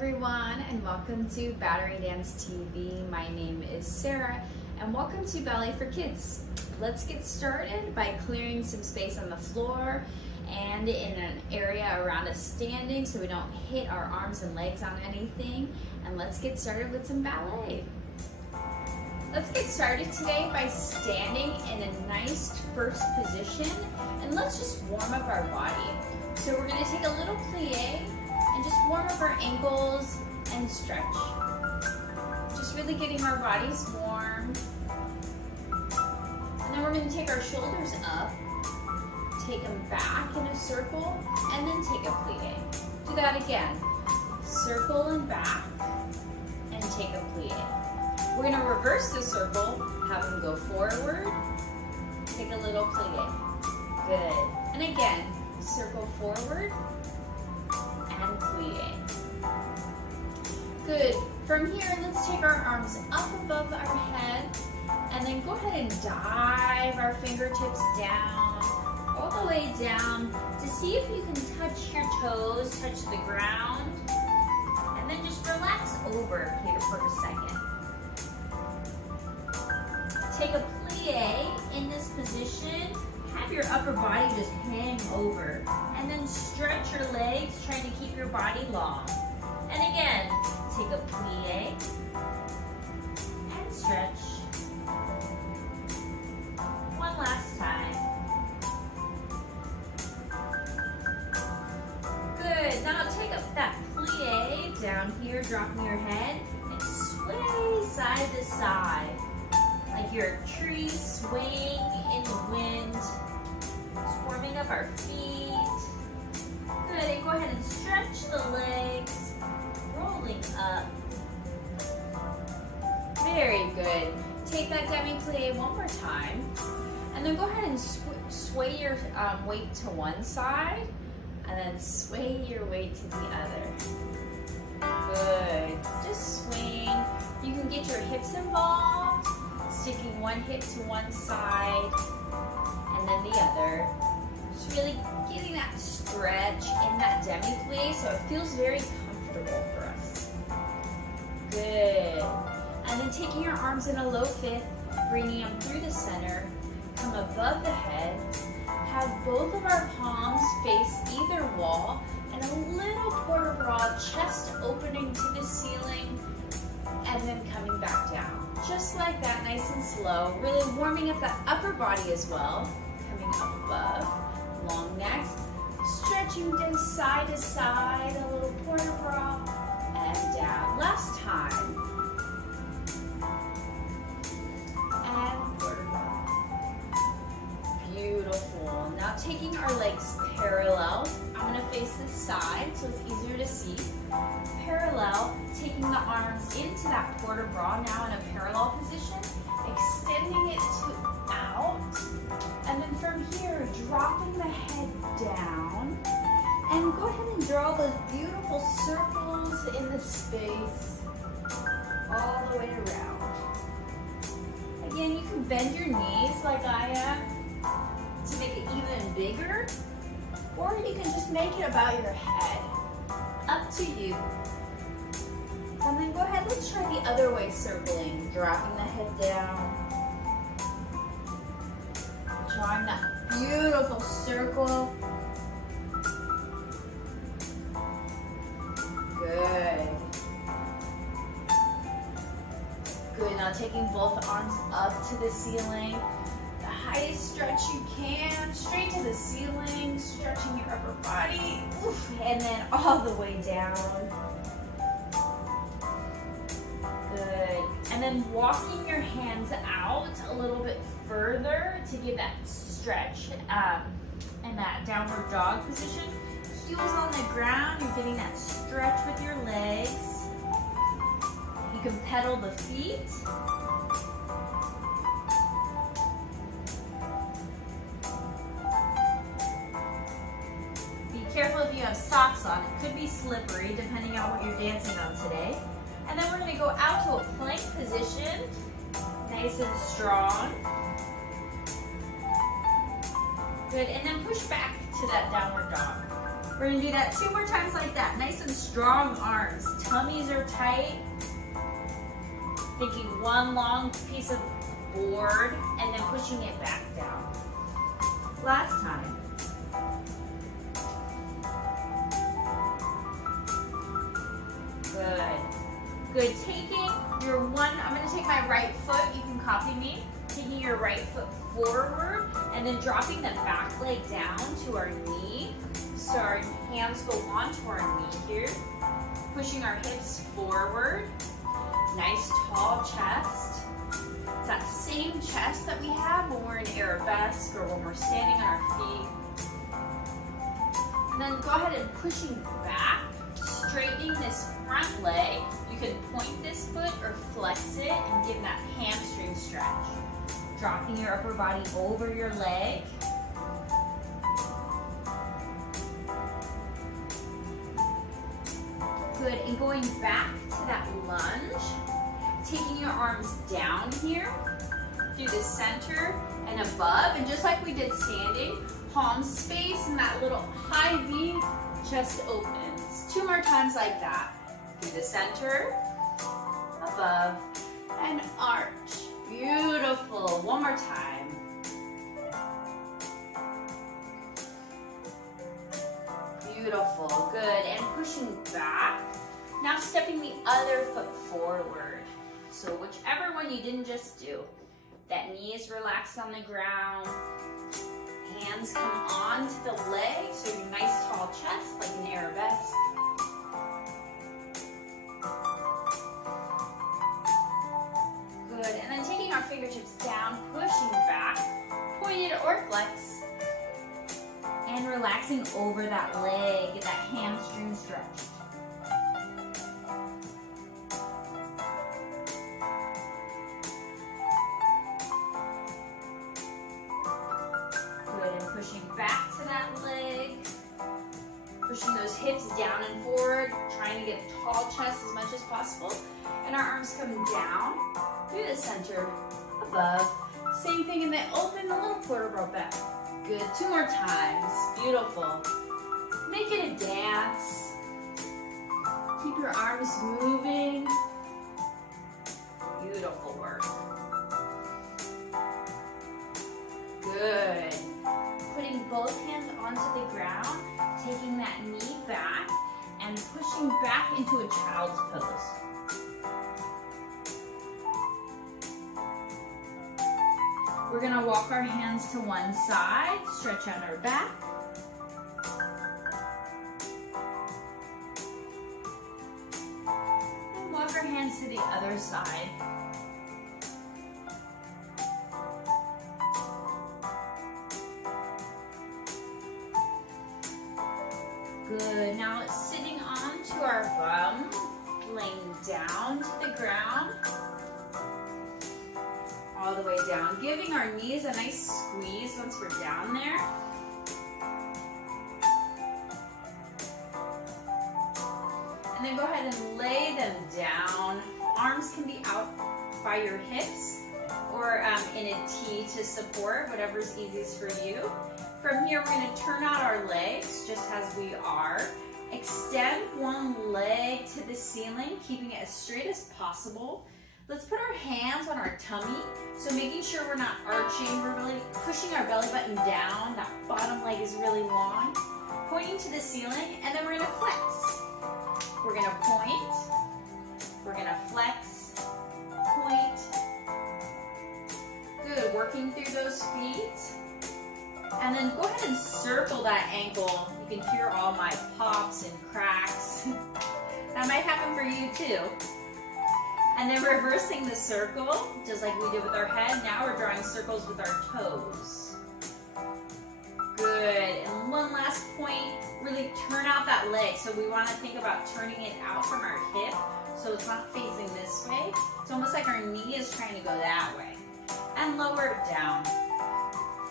everyone, and welcome to Battery Dance TV. My name is Sarah, and welcome to Ballet for Kids. Let's get started by clearing some space on the floor and in an area around us standing so we don't hit our arms and legs on anything. And let's get started with some ballet. Let's get started today by standing in a nice first position, and let's just warm up our body. So we're going to take a little plie and just warm up our ankles and stretch. Just really getting our bodies warm. And then we're going to take our shoulders up, take them back in a circle, and then take a plie. Do that again. Circle and back, and take a plie. We're going to reverse the circle, have them go forward, take a little plie. Good. And again, circle forward and plie. Good. From here, let's take our arms up above our head and then go ahead and dive our fingertips down, all the way down to see if you can touch your toes, touch the ground, and then just relax over here for a second. Take a plie in this position. Have your upper body just hang over, and then stretch your legs, trying to keep your body long. And again, take a plie and stretch. One last time. Good. Now take up that plie down here, dropping your head, and sway side to side, like you're a tree swaying in the wind. Just warming up our feet. Good, and go ahead and stretch the legs, rolling up. Very good. Take that demi-plie one more time, and then go ahead and sway your weight to one side, and then sway your weight to the other. Good. Just swing. You can get your hips involved, sticking one hip to one side and then the other. Just really getting that stretch in that demi-plie so it feels very comfortable for us. Good. And then taking your arms in a low fifth, bringing them through the center, come above the head, have both of our palms face either wall, and a little port de bras, chest opening to the ceiling, and then coming back down. Just like that, nice and slow, really warming up that upper body as well. Coming up above, long necks, stretching them side to side, a little port de bras, and down. Last time. And port de bras. Beautiful. Now taking our legs parallel, I'm going to face this side so it's easier to see. Parallel, taking the arms into that port de bras, now in a parallel position, extending it out, and then from here, dropping the head down, and go ahead and draw those beautiful circles in the space, all the way around. Again, you can bend your knees like I am, to make it even bigger, or you can just make it about your head. Up to you. And then go ahead, let's try the other way, circling, dropping the head down. Drawing that beautiful circle. Good. Good, now taking both arms up to the ceiling. The highest stretch you can, straight to the ceiling, stretching your upper body, and then all the way down. Good. And then walking your hands out a little bit further to give that stretch and that downward dog position. Heels on the ground, you're getting that stretch with your legs. You can pedal the feet. Careful if you have socks on. It could be slippery depending on what you're dancing on today. And then we're going to go out to a plank position, nice and strong. Good, and then push back to that downward dog. We're gonna do that 2 more times like that. Nice and strong arms. Tummies are tight. Thinking one long piece of board and then pushing it back down. Last time. Good. Good. Taking your one, I'm going to take my right foot. You can copy me. Taking your right foot forward and then dropping the back leg down to our knee. So our hands go onto our knee here. Pushing our hips forward. Nice tall chest. It's that same chest that we have when we're in arabesque or when we're standing on our feet. And then go ahead and pushing back, straightening this front leg. You can point this foot or flex it and give that hamstring stretch. Dropping your upper body over your leg. Good, and going back to that lunge, taking your arms down here through the center and above, and just like we did standing, palm space and that little high V, chest opens. 2 more times like that. Through the center, above, and arch. Beautiful. One more time. Beautiful. Good. And pushing back. Now stepping the other foot forward. So whichever one you didn't just do. That knee is relaxed on the ground. Hands come onto the leg. So your nice tall chest like an arabesque. Good. And then taking our fingertips down, pushing back, pointed or flex. And relaxing over that leg, get that hamstring stretch. Good, and pushing back to that leg. Pushing those hips down and forward, trying to get a tall chest as much as possible. And our arms come down through the center, above. Same thing, and then open the little vertebra back. Good, 2 more times. Beautiful. Make it a dance. Keep your arms moving. Beautiful work. Good. Putting both hands onto the ground, taking that knee back, and pushing back into a child's pose. We're gonna walk our hands to one side, stretch out our back. And walk our hands to the other side. Good, now it's sitting onto our bum, laying down to the ground. All the way down, giving our knees a nice squeeze once we're down there. And then go ahead and lay them down. Arms can be out by your hips or in a T to support, whatever's easiest for you. From here, we're going to turn out our legs just as we are. Extend one leg to the ceiling, keeping it as straight as possible. Let's put our hands on our tummy, so making sure we're not arching, we're really pushing our belly button down, that bottom leg is really long, pointing to the ceiling, and then we're gonna flex. We're gonna point, we're gonna flex, point. Good, working through those feet. And then go ahead and circle that ankle. You can hear all my pops and cracks. That might happen for you too. And then reversing the circle, just like we did with our head. Now we're drawing circles with our toes. Good, and one last point, really turn out that leg. So we want to think about turning it out from our hip, so it's not facing this way. It's almost like our knee is trying to go that way. And lower it down.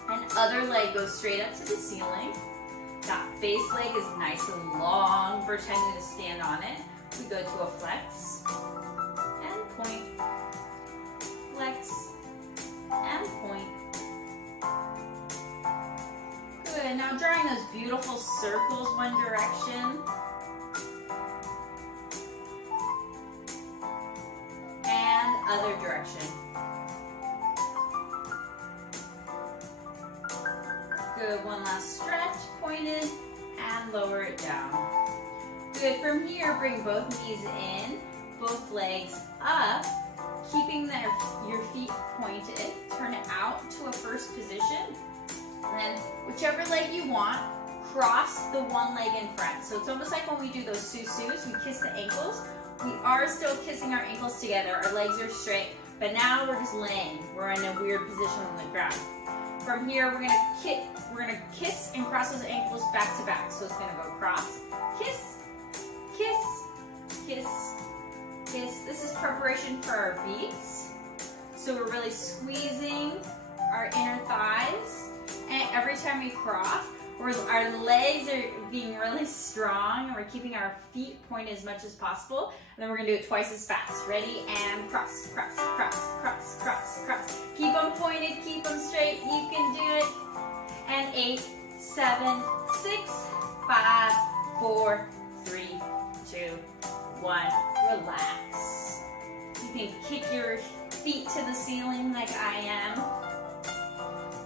And other leg goes straight up to the ceiling. That base leg is nice and long, pretending to stand on it. We go to a flex. Point, flex, and point. Good, Good, now drawing those beautiful circles one direction. And other direction. Good, one last stretch, pointed, and lower it down. Good, from here, bring both knees in, both legs up, keeping your feet pointed. Turn it out to a first position. Then, whichever leg you want, cross the one leg in front. So it's almost like when we do those susus, we kiss the ankles. We are still kissing our ankles together. Our legs are straight, but now we're just laying. We're in a weird position on the ground. From here, we're gonna kiss and cross those ankles back to back. So it's gonna go cross, kiss, kiss, kiss, kiss. This is preparation for our beats. So we're really squeezing our inner thighs. And every time we cross, our legs are being really strong, and we're keeping our feet pointed as much as possible. And then we're gonna do it twice as fast. Ready? And cross, cross, cross, cross, cross, cross. Keep them pointed, keep them straight. You can do it. And 8, 7, 6, 5, 4, 3, 2, 1. Relax. You can kick your feet to the ceiling like I am.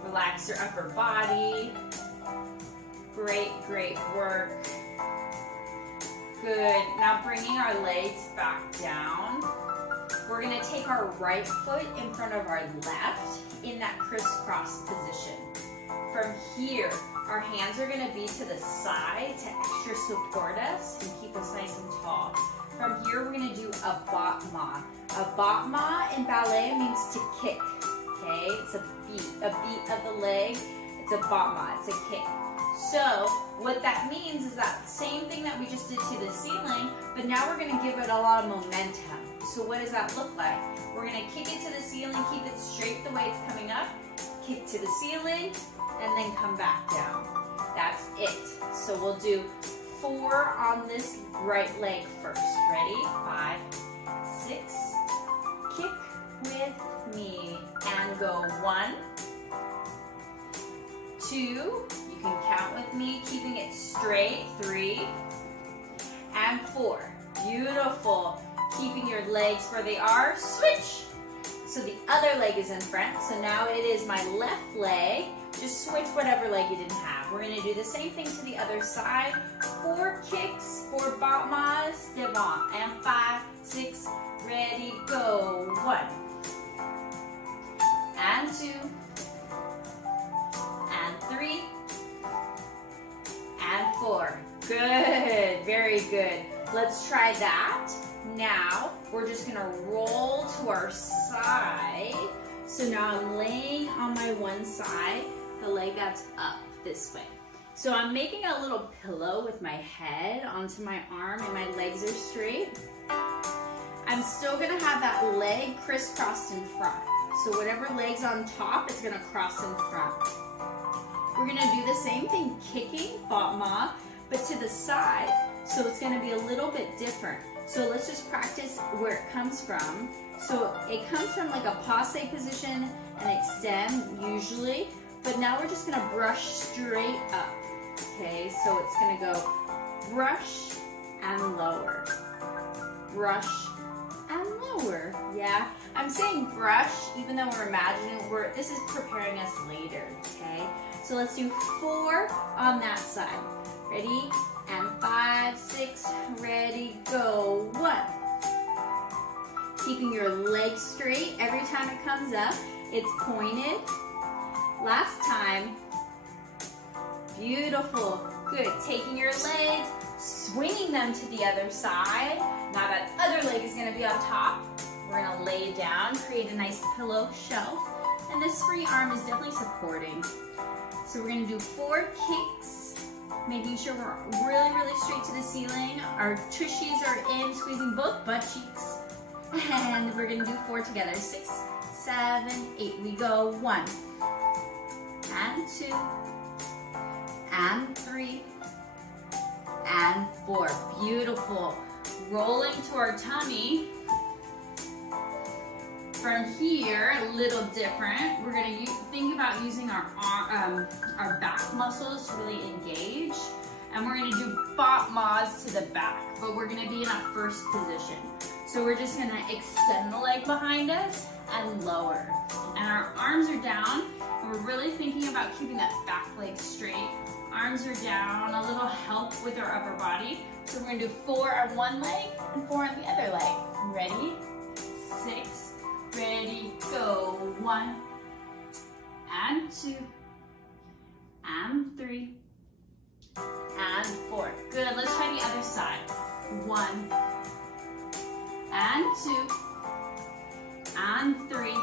Relax your upper body. Great, great work. Good. Now bringing our legs back down. We're going to take our right foot in front of our left in that crisscross position. From here, our hands are going to be to the side to extra support us and keep us nice and tall. From here, we're going to do a battement. A battement in ballet means to kick. Okay, it's a beat of the leg. It's a battement, it's a kick. So what that means is that same thing that we just did to the ceiling, but now we're gonna give it a lot of momentum. So what does that look like? We're gonna kick it to the ceiling, keep it straight the way it's coming up, kick to the ceiling, and then come back down. That's it. So we'll do 4 on this right leg first. Ready? 5, 6, kick with me, and go 1, 2, you can count with me, keeping it straight, 3, and 4. Beautiful. Keeping your legs where they are, switch. So the other leg is in front, so now it is my left leg. Just switch whatever leg you didn't have. We're gonna do the same thing to the other side. 4 kicks, 4 battements, devant, and 5, 6, ready, go. 1, and 2, and 3, and 4. Good, very good. Let's try that. Now, we're just gonna roll to our side. So now I'm laying on my one side, the leg that's up this way. So I'm making a little pillow with my head onto my arm and my legs are straight. I'm still gonna have that leg crisscrossed in front. So whatever leg's on top, it's gonna cross in front. We're gonna do the same thing, kicking, battement, but to the side. So it's gonna be a little bit different. So let's just practice where it comes from. So it comes from like a passe position and extend usually, but now we're just gonna brush straight up. Okay, so it's gonna go brush and lower, brush and lower. Yeah, I'm saying brush even though we're imagining this is preparing us later. Okay, so let's do 4 on that side. Ready? And 5, 6, ready, go. 1. Keeping your leg straight every time it comes up. It's pointed. Last time. Beautiful. Good. Taking your legs, swinging them to the other side. Now that other leg is going to be on top. We're going to lay it down, create a nice pillow shelf. And this free arm is definitely supporting. So we're going to do 4 kicks. Making sure we're really, really straight to the ceiling. Our tushies are in, squeezing both butt cheeks. And we're gonna do 4 together. 6, 7, 8. We go 1, and 2, and 3, and 4. Beautiful. Rolling to our tummy. from here, a little different. We're gonna think about using our back muscles to really engage. And we're gonna do bop ma's to the back, but we're gonna be in our first position. So we're just gonna extend the leg behind us and lower. And our arms are down, and we're really thinking about keeping that back leg straight. Arms are down, a little help with our upper body. So we're gonna do 4 on one leg and 4 on the other leg. Ready? 6, ready, go. 1, and 2, and 3, and 4. Good, let's try the other side. 1, and 2, and 3,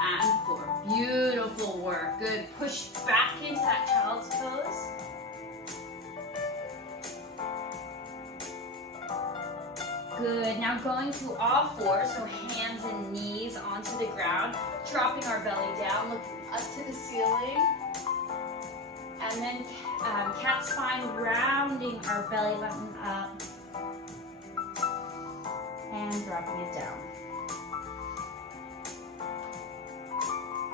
and 4. Beautiful work. Good. Push back into that child's pose. Good. Now going to all fours, so hands and knees onto the ground, dropping our belly down, looking up to the ceiling. And then cat spine, rounding our belly button up. And dropping it down.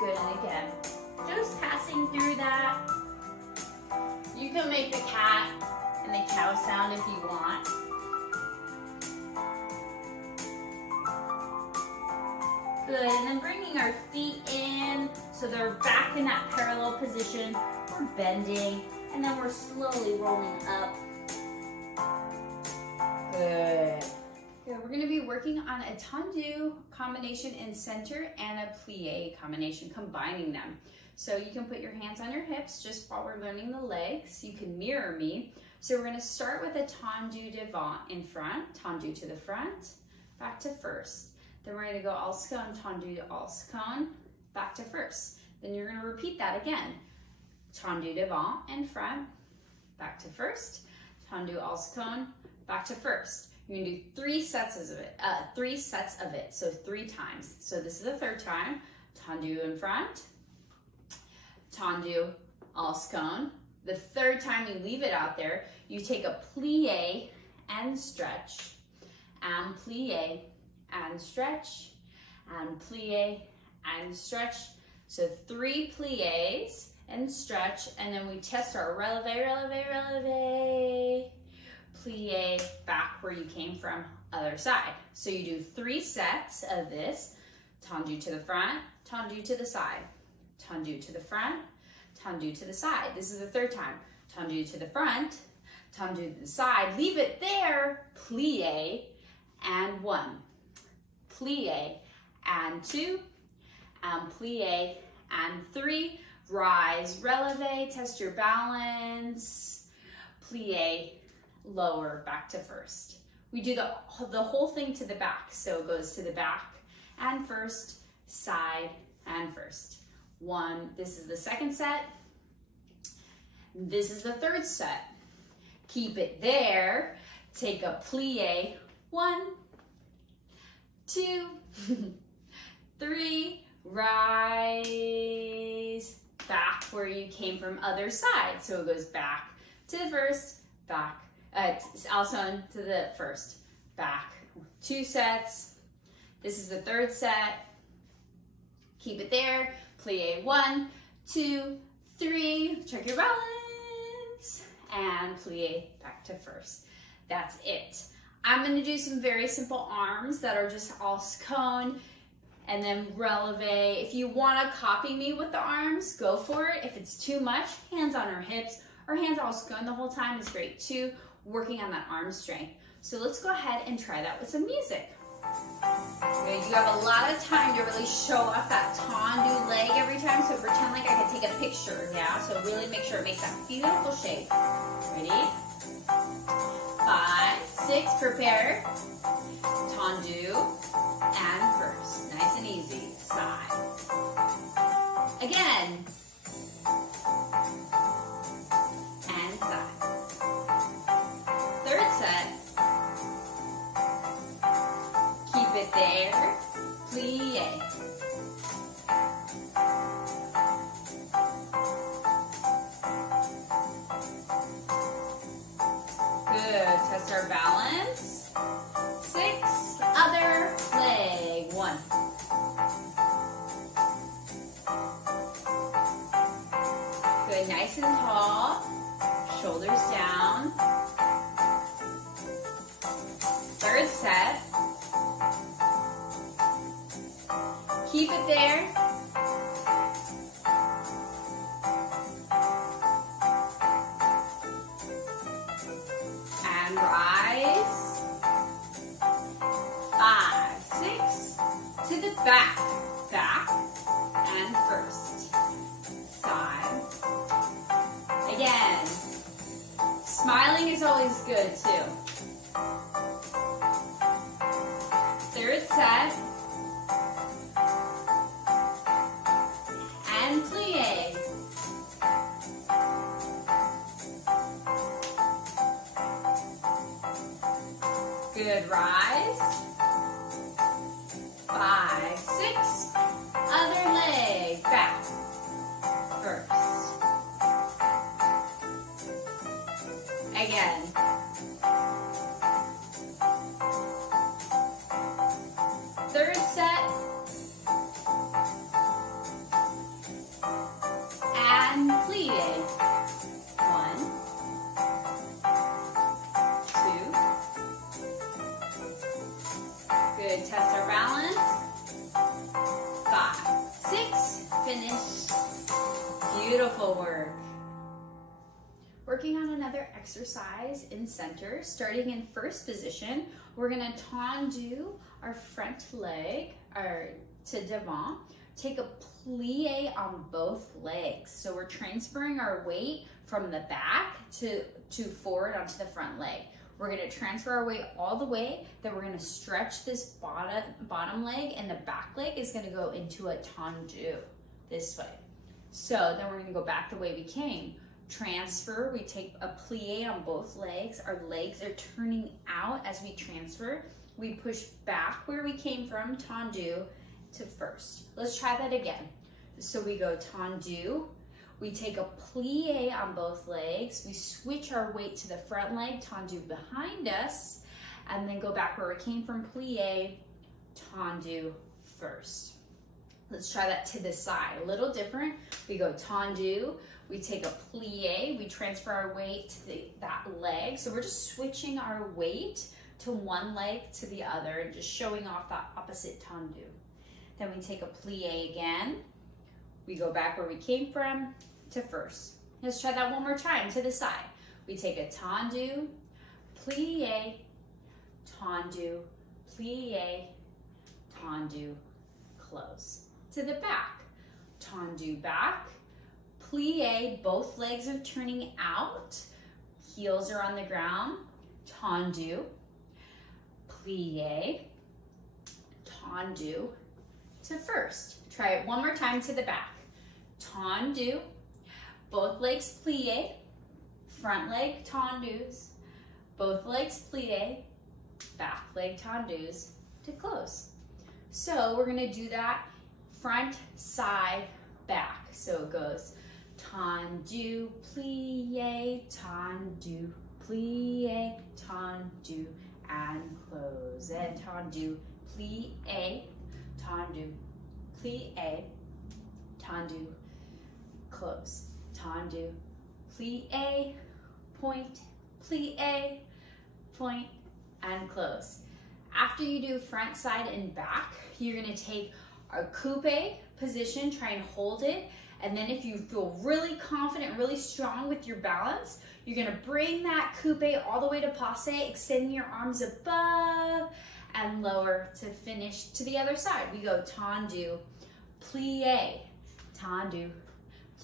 Good, and again, just passing through that. You can make the cat and the cow sound if you want. Good, and then bringing our feet in so they're back in that parallel position. We're bending, and then we're slowly rolling up. Good. Good. We're going to be working on a tendu combination in center and a plie combination, combining them. So you can put your hands on your hips just while we're learning the legs. You can mirror me. So we're going to start with a tendu devant in front, tendu to the front, back to first. Then we're going to go alscone, tendu to alscone, back to first. Then you're going to repeat that again. Tendu devant in front, back to first, tendu alscone, back to first. You're gonna do 3 sets of it, so 3 times. So this is the 3rd time. Tendu in front, tendu alscone. The 3rd time you leave it out there, you take a plie and stretch, and plie and stretch, and plie and stretch. So 3 plies and stretch, and then we test our releve, releve, releve. Plie back where you came from, other side. So you do 3 sets of this. Tendu to the front, tendu to the side. Tendu to the front, tendu to the side. This is the 3rd time. Tendu to the front, tendu to the side. Leave it there. Plie and 1. Plie and 2. And plie and 3. Rise, releve, test your balance. Plie, lower, back to first. We do the whole thing to the back. So it goes to the back and first, side and first. 1, this is the 2nd set. This is the 3rd set. Keep it there. Take a plie. 1, 2, 3, rise, back where you came from, other side. So it goes back to the first, back, alscone to the first, back. 2 sets. This is the 3rd set. Keep it there. Plie 1, 2, 3. Check your balance. And plie back to first. That's it. I'm going to do some very simple arms that are just alscone and then releve. If you want to copy me with the arms, go for it. If it's too much, hands on our hips or hands alscone the whole time is great too, working on that arm strength. So let's go ahead and try that with some music. Okay, you have a lot of time to really show off that tendu leg every time, so pretend like I could take a picture, yeah? So really make sure it makes that beautiful shape. Ready? 5, 6, prepare. Tendu and first. Nice and easy. Side. Again. And side. 3rd set. Keep it there. Plie. Good. Test our balance. 6. Other. Third set. Keep it there. And rise. 5, 6, to the back. Back and first. Side. Again. Smiling is always good too. Third set. And plie. Good, rise. 5, 6. Other leg, back. First. Again. Third set. And plie. 1, 2. Good, test our balance. 5, 6, finish. Beautiful work. Working on another exercise in center, starting in first position, we're gonna tendu our front leg to devant, take a plie on both legs. So we're transferring our weight from the back to forward onto the front leg. We're gonna transfer our weight all the way, then we're gonna stretch this bottom leg, and the back leg is gonna go into a tendu this way. So then we're gonna go back the way we came. Transfer, we take a plie on both legs. Our legs are turning out as we transfer. We push back where we came from, tendu, to first. Let's try that again. So we go tendu, we take a plie on both legs, we switch our weight to the front leg, tendu behind us, and then go back where we came from, plie, tendu first. Let's try that to the side, a little different. We go tendu, we take a plie, we transfer our weight to that leg. So we're just switching our weight to one leg to the other and just showing off that opposite tendu. Then we take a plie again. We go back where we came from to first. Let's try that one more time to the side. We take a tendu, plie, tendu, plie, tendu, close. To the back, tendu back, plie, both legs are turning out, heels are on the ground, tendu, plie, tendu, to first. Try it one more time to the back. Tendu, both legs plie, front leg tendus, both legs plie, back leg tendus to close. So we're gonna do that front, side, back. So it goes tendu, plie, tendu, plie, tendu, and close. And tendu, plie, tendu, plie, tendu, close. Tendu, plie, point, plie, point, and close. After you do front, side, and back, you're gonna take a coupe position, try and hold it, and then if you feel really confident, really strong with your balance, you're gonna bring that coupe all the way to passe, extending your arms above and lower to finish to the other side. We go tendu, plie, tendu,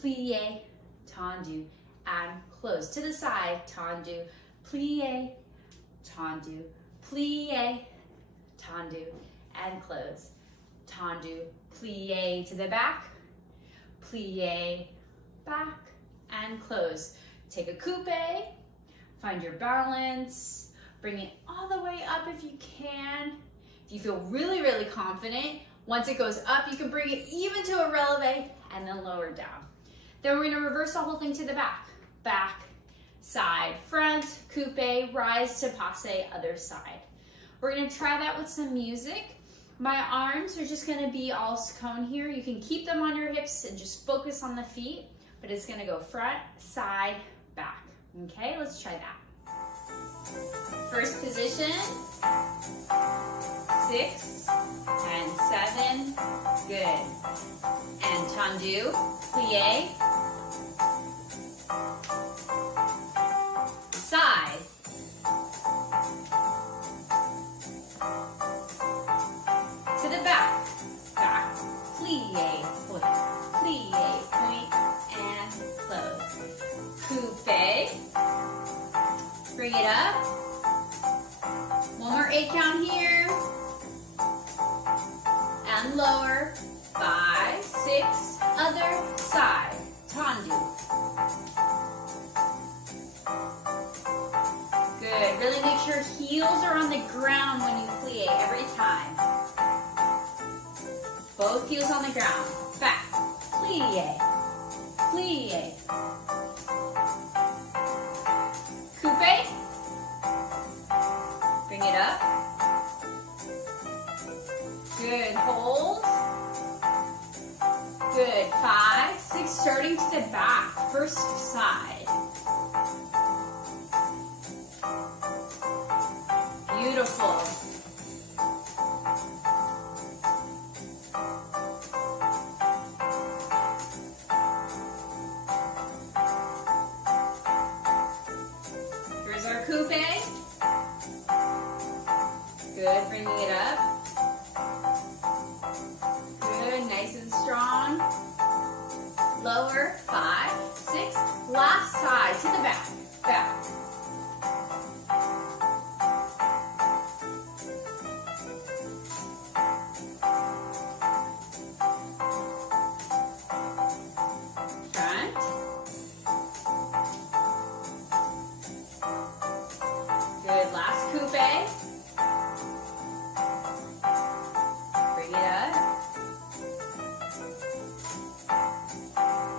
plie, tendu, and close. To the side, tendu, plie, tendu, plie, tendu, and close. Tendu, plie to the back, plie, back, and close. Take a coupe, find your balance, bring it all the way up if you can. If you feel really, really confident, once it goes up, you can bring it even to a releve and then lower down. Then we're gonna reverse the whole thing to the back. Back, side, front, coupe, rise to passe, other side. We're gonna try that with some music. My arms are just gonna be all cone here. You can keep them on your hips and just focus on the feet, but it's gonna go front, side, back. Okay, let's try that. First position, 6 and 7, good. And tendu, plie, side, to the back, back, plie, point, and close. Coupe, bring it up. One more 8 count here. And lower. 5, 6, other side. Tendu. Good. Really make sure heels are on the ground when you plie every time. Both heels on the ground. Back. Plie. Plie. Coupe. Bring it up. Good. Hold. Good. 5, 6, starting to the back. First side. Beautiful. Here's our coupe. Good, bringing it up. Good, nice and strong. Lower, 5, 6, last side to the back, back. Front. Good, last coupe. Bring it up.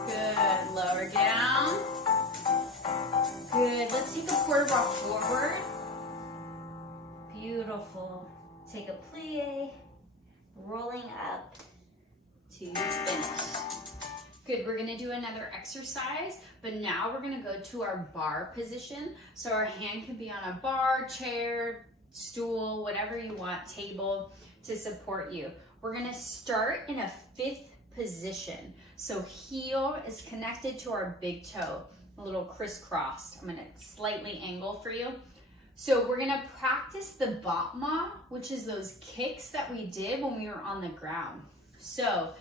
Good, lower down. Good, let's take a quarter walk forward. Beautiful. Take a plie, rolling up to finish. Good, we're gonna do another exercise, but now we're gonna go to our bar position. So our hand can be on a bar, chair, stool, whatever you want, table to support you. We're gonna start in a 5th position. So heel is connected to our big toe, a little crisscrossed. I'm gonna slightly angle for you. So we're gonna practice the battement, which is those kicks that we did when we were on the ground. So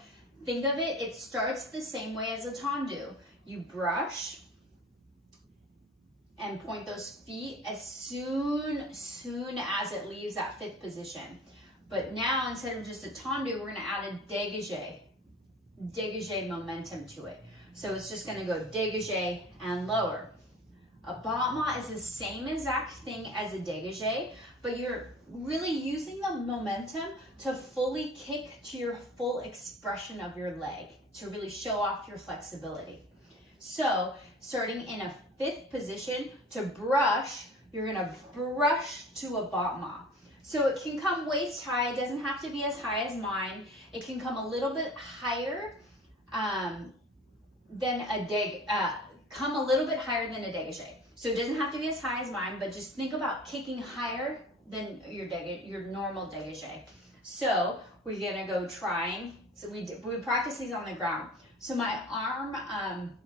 think of it, it starts the same way as a tendu. You brush and point those feet as soon as it leaves that 5th position. But now, instead of just a tendu, we're gonna add a dégagé momentum to it. So it's just gonna go dégagé and lower. A battement is the same exact thing as a dégagé, but you're really using the momentum to fully kick to your full expression of your leg, to really show off your flexibility. So starting in a 5th position, to brush, you're gonna brush to a battement. So it can come waist high, it doesn't have to be as high as mine. It can come a little bit higher than a dégagé. So it doesn't have to be as high as mine, but just think about kicking higher than your normal dégagé. So we're gonna go trying. So we practice these on the ground. So my arm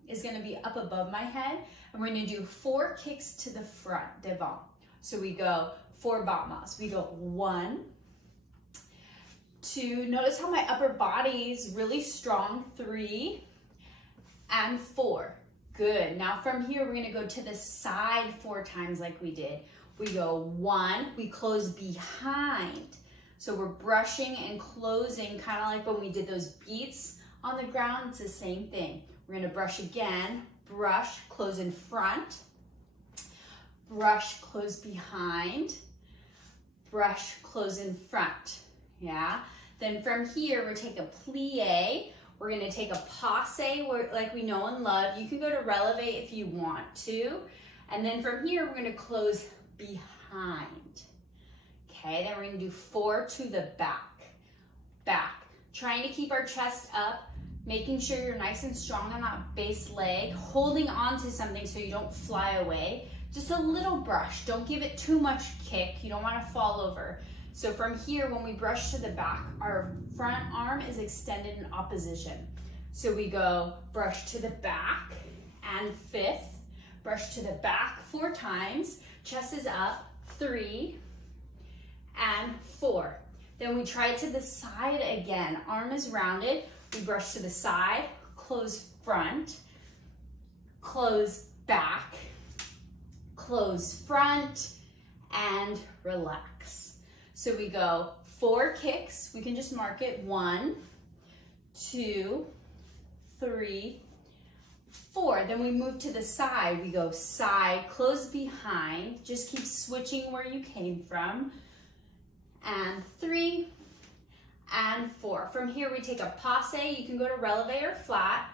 is gonna be up above my head, and we're gonna do 4 kicks to the front, devant. So we go 4 battements. We go 1, 2, notice how my upper body is really strong, 3, and 4. Good, now from here, we're gonna go to the side 4 times like we did. We go 1, we close behind. So we're brushing and closing, kind of like when we did those beats on the ground, it's the same thing. We're gonna brush again, brush, close in front, brush, close behind, brush, close in front, yeah? Then from here, we take a plie, we're gonna take a passe, like we know and love. You can go to releve if you want to. And then from here, we're gonna close behind. Okay, then we're gonna do 4 to the back, Trying to keep our chest up, making sure you're nice and strong on that base leg, holding on to something so you don't fly away just a little brush. Don't give it too much kick. You don't want to fall over. So from here, when we brush to the back, our front arm is extended in opposition. So we go brush to the back and 5th, brush to the back 4 times, chest is up, 3 and 4. Then we try to the side again. Arm is rounded. We brush to the side, close front, close back, close front, and relax. So we go 4 kicks. We can just mark it 1, 2, 3, 4. Then we move to the side. We go side, close behind. Just keep switching where you came from. And 3 and 4. From here we take a passe. You can go to releve or flat.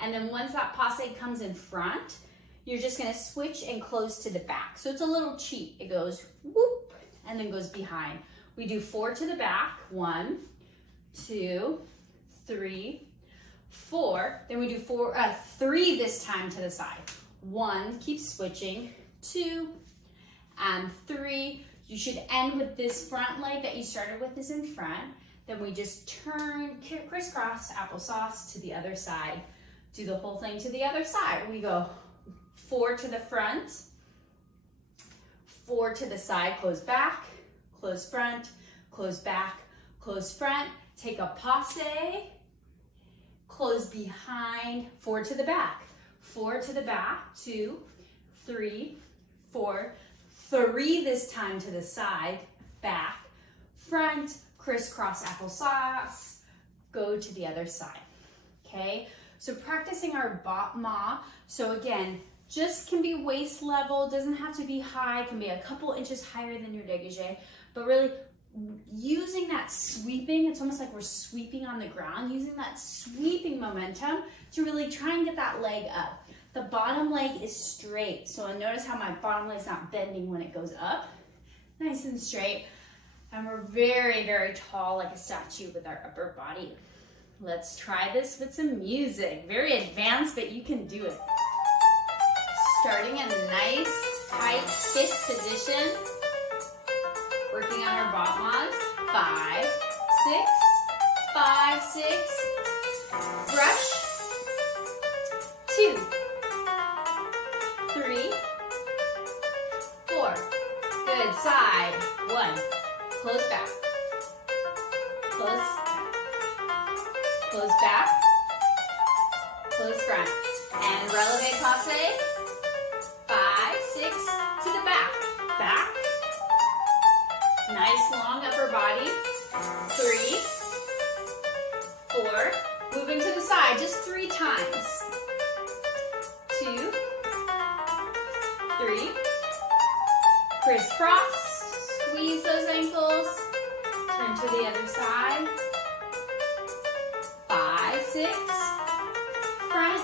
And then once that passe comes in front, you're just gonna switch and close to the back. So it's a little cheat. It goes whoop and then goes behind. We do 4 to the back. 1, 2, 3, 4. Then we do 3 this time to the side. 1, keep switching. 2 and 3. You should end with this front leg that you started with is in front. Then we just turn, crisscross, applesauce to the other side. Do the whole thing to the other side. We go 4 to the front, 4 to the side, close back, close front, close back, close front. Take a passe, close behind, 4 to the back, 4 to the back, 2, 3, 4, 3 this time to the side, back, front, crisscross applesauce, go to the other side, okay? So practicing our bot ma. So again, just can be waist level, doesn't have to be high, can be a couple inches higher than your dégagé, but really using that sweeping, it's almost like we're sweeping on the ground, using that sweeping momentum to really try and get that leg up. The bottom leg is straight, so notice how my bottom leg is not bending when it goes up. Nice and straight. And we're very, very tall like a statue with our upper body. Let's try this with some music. Very advanced, but you can do it. Starting in a nice, tight fist position. Working on our bot mas. 5, 6, 5, 6. Brush. 2, 3, 4. Good. Side. 1. Close back. Close. Close back. Close front. And releve passe. 5, 6 to the back. Back. Nice long upper body. 3, 4. Moving to the side just 3 times. 2, 3. Crisscross. Squeeze those ankles. Turn to the other side. 5, 6. Front.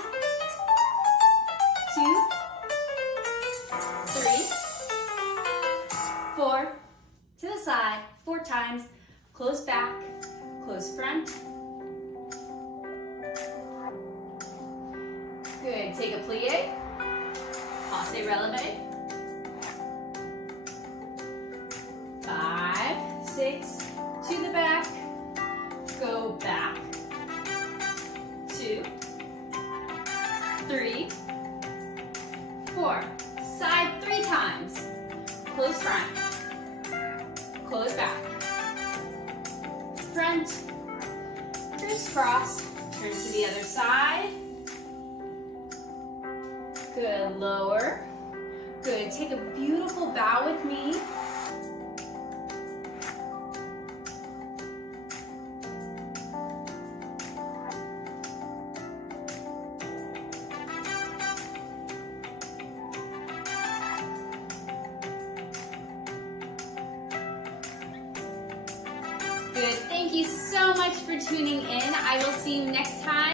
2, 3, 4. To the side. 4 times. Close back. Close front. Good. Take a plie. Passe releve. 5, 6, to the back, go back, 2, 3, 4, side 3 times, close front, close back, front, crisscross, turn to the other side, good, lower, good, take a beautiful bow with me. Good. Thank you so much for tuning in. I will see you next time.